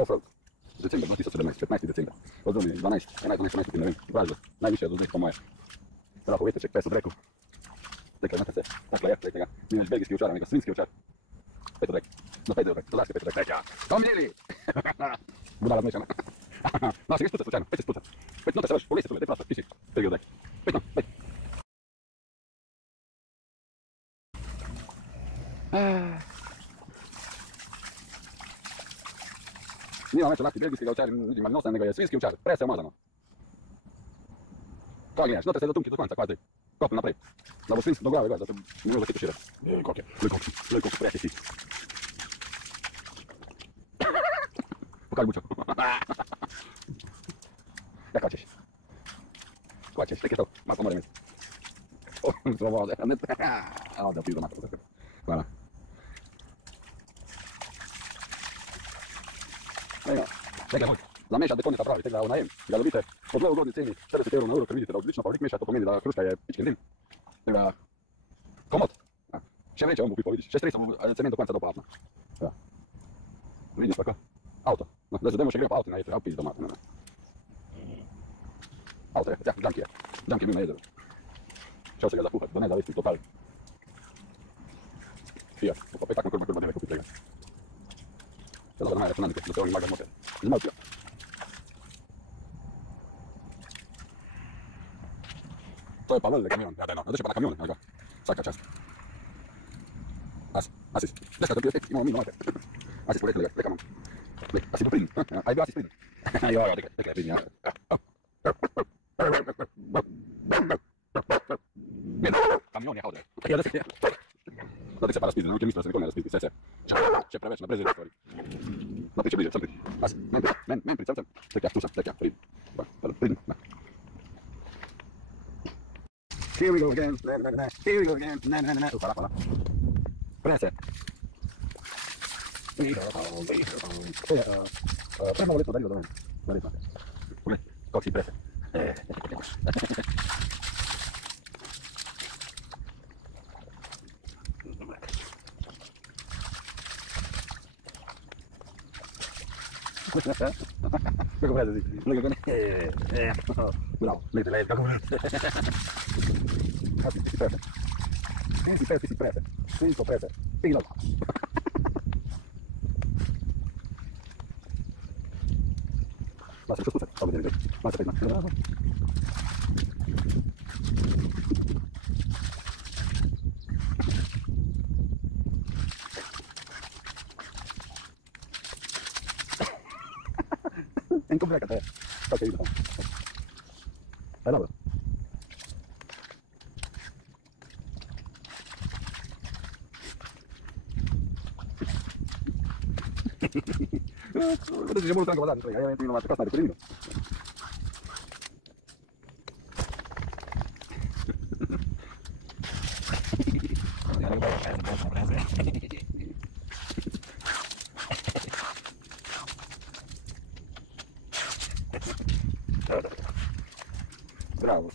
Offroad. December 2017, 15. decembar. Pozdravljeni, 12, 11, ne vem, vražba. Najviše od zdaj po moje. Prav veteček, pes od reku. Dekle, znate se, takle je, gledajte ga. Ni več belgijski ovčar, nego svinski ovčar. Pet od rek. No, pet od rek, dolarski pet od rek. Dominili! Budala zmešana. No, se ga spuca slučajno, pet se spuca. Pet, no te se vrš, pogledaj se tule, daj plasto, piši. Pet od rek. Pet, no, pet. Nima več onakvi belgijskega ovčar, niti malinosan, nego je svinski ovčar, prese umazano. Kako gledaš, no te se do tunki do konca, kvazi. Kopno naprej. Da bo svinski do glave, zato mi je začeti širat. Koke, koke, prese si. Pokaži bučo. Jak kłacieš? Kłacieš, takie to, masło może mieć. O, wodę, a da pido matko. Voilà. Evo, čekaj moj, za mešat beton je ta pravi, tega najem, ga dobite po zelo ugodni ceni, 40 € na uro, ker vidite, da odlično fabrik meša, to pomeni, da hruška je pičken dim. Tega, komod. Še vreće, on bo pipo, vidiš, še stresa cement do konca do platna. Vidiš tako? Auto. No, da se demo še gre pa auto na jeter, a pizd doma. Auto je, ja, džanki je. Džanki je bil na jezeru. Šel se ga zapuhat, da ne zavesti to pali. Fiat, pa petak na kurba ne ve kupit tega. Ja, dobro, da najračunam nekaj, da se ovim lagan motor. Zmrtio. To je pa veliki kamion, ja dajno, dođe pa na kamion, evo ga. Svaka čast. Asis, deška to bio tek, imamo mi novate. Asis, poletili ga, lekamo. Asis po plin, aj bio Asis plin. Jo, dekle plin, ja. Kamion je hodaj. Ja, da se... Da ti se pa raspizdi, nemojte misliti da se nikom ne raspizdi, sve. Če preveč na breze stvari. No, priče bliže, sam pri. Asis, men pri, sam. Tek ja, tu sam, pri. Plin, Here we go again, here we go again, hvala. Prese. Prema letno darilo do mene. Darilo. Pogledaj, kako si prese. Kako prese si? Bravo, gledajte, kako prese. Ti si prese. Ti si prese. Svinsko prese. Pigno. Ma se scusa, sto vedendo. Ma se prima. En compra te. Ok, no. Allora. Vedete, c'è molto anche guardare, praticamente non la costa di pelino. Bravo,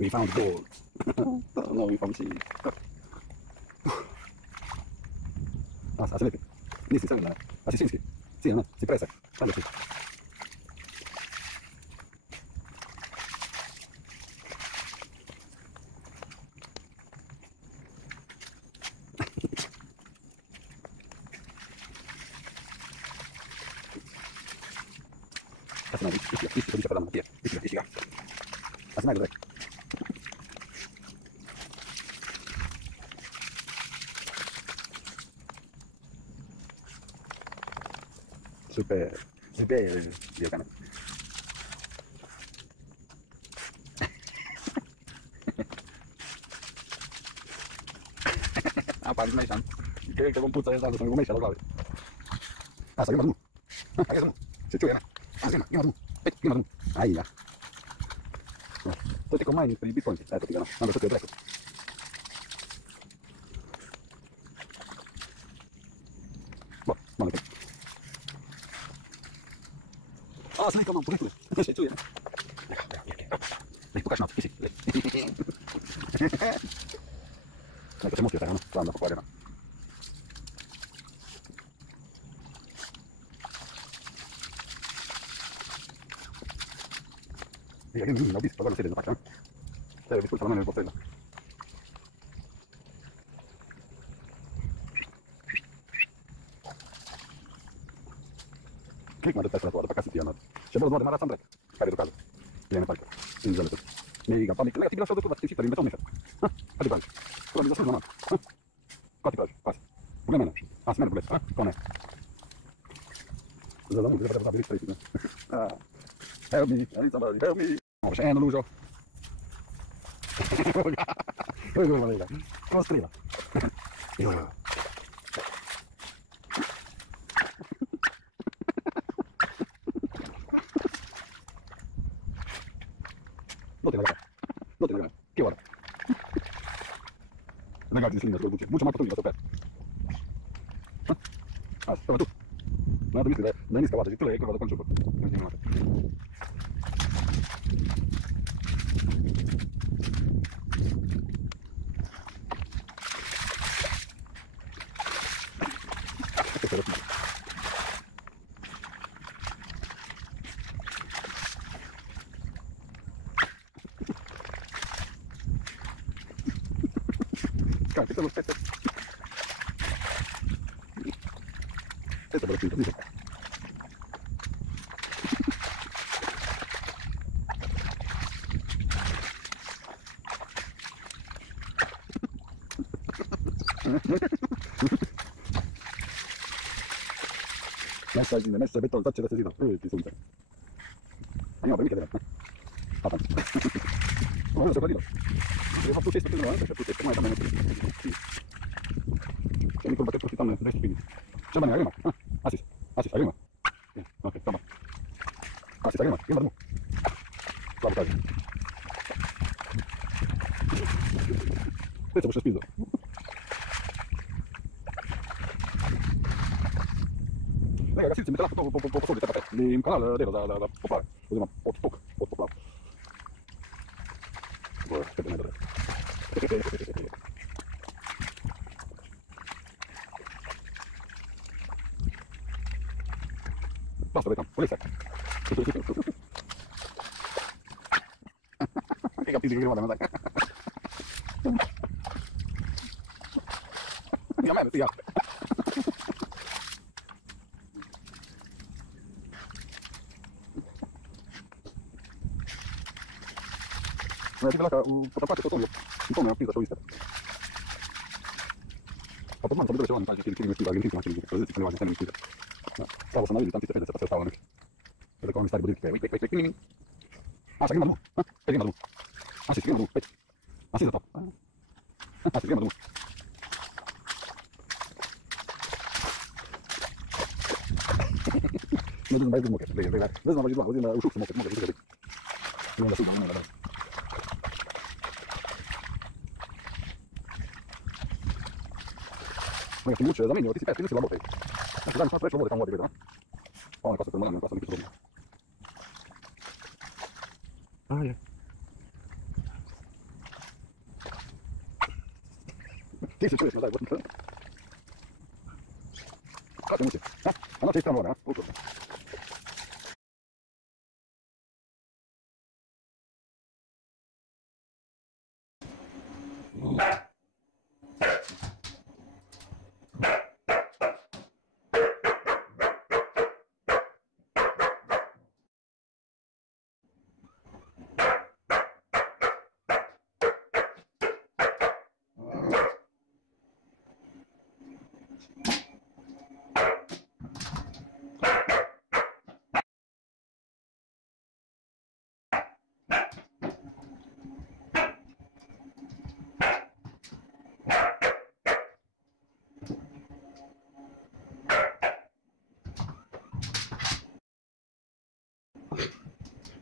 We found gold. No, we found sea. Aspetta. Lì si sembra. Assisinski. Sì, no, si presa. Quando si. No, istiga per la mattina. Istiga. Asmai dov'è? Super, diagramma. Apa, ini san. Kayak puzza yang sama gue kalau saya mau. Ayo semua. Situ ya. Gimana? Gimana? Ayo. Tutti con mai per i bitcoin. Ecco, non lo so più ecco. Ah, sai, calma, pulei. Sei tu, lei, pokaż na to, kisi, lej. No to się mocno tak, no, ładno, pokładzie, no. Io non ho visto, però lo siete, faccia. Deve discutere nel portello. Klik maar de temperatura, pak kasih tiana. Coba lu dengar sampai. Kali itu kali. Yang pakai. Ini jalan itu. Nih gampang nih. Lihat tiga tuh pasti tadi betul nih. Hah? Ada bang. Kalau bisa sudah mana? Hah? Kau tiga. Pas. Bagaimana? Ah, sebentar boleh. Hah? Kau nih. Sudah lama tidak pernah beli itu. Ah. Help me. Somebody help me. Oh, saya anu lujo. Gue malah. Kau strila. Yo. No te la gana. ¿Qué hora? Ragazzi, si linda, mucho más potente, per. Ah, stava tu. No, tu mi scrive, non è scavato, tu lei vado con il gioco. Questo è lo figlio. Questo è lo spezzo. Questo è lo spezzo, dico. Messa betto il taccio da sedino. Ti sono te. Andiamo per mica deve. Papà. Ma non so quello. Devo fare tutto questo, c'è tutto questo, ma è e mi colpa che approfittando del resto, quindi. C'è bene, arriva. Ah, sì, arriva. Ok, toma. Ah, sì, arriva, io bravo, quasi. Questo è spinto. Ragazzi, si mette là poco solo di un canale vero da popolare, così ma poco popolare. Che bene. Basta, vediamo, volete? Che capisci che guarda, dai. Mia madre, tia. Ma ti la fotografia sotto un po' mi ha preso vista. Ma poi quando dove c'è anche che mi ma che così si chiama anche mi stavo sono di tanti te se stavano. Per come stare budì. Ah, sai che malu. Ah, che malu. Ah, sì, che malu. Ah, sì, top. Ah, sì, che malu. Non mai più che bene, bene. Non mai più così, ma uscito molto, molto. Non la so, non la so. Ma che luce da me, ti si perde, non si va a botte. Ma dai, fa un po' di vedo, no? Oh, una cosa per me, una cosa di più. Ah, yeah. Che succede? Dai, guarda. Ah, che luce. Ah, no, sei strano, eh?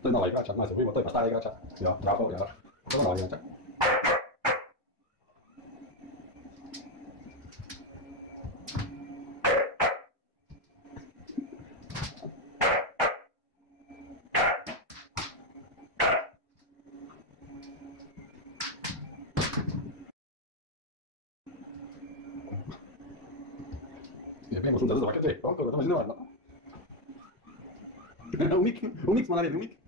Tôi nói ra chắc mà sẽ tôi bắt tay ra chắc. Dạ, dạ không, dạ. Tôi nói ra chắc. vengo sunta za te, pa to ne varno. Umik smo naredili, umik.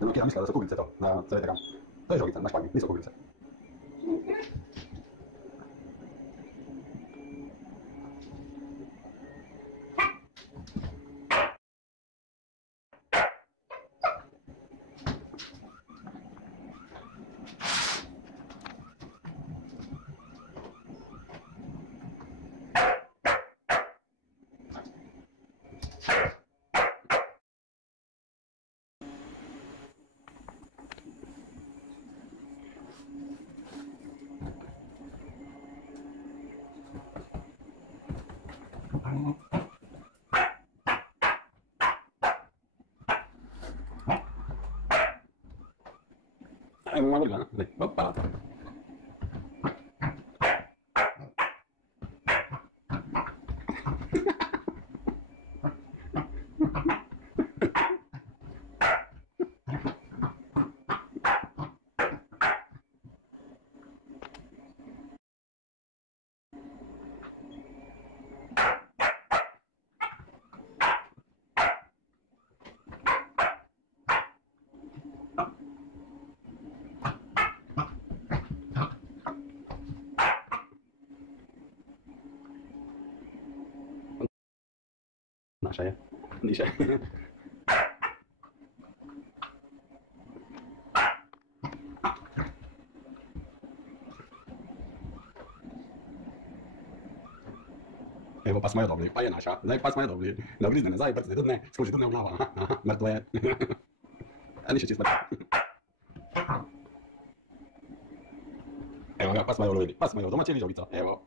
No quiero mislila da su kuglice to, na sve tega. To je žogica, na španji, nisu kuglice. Una vergana, dai, hoppa. Nasza je, dzisiaj. Evo pas mają dobry, pa je nasza, daj pas mają dobry. Dobry zdane, zaj, bardzo trudne, skoro trudne unawa. Martwe. Ale się ci spadł. Evo, pas mają dobry, pas mają, doma cię liżowica, evo.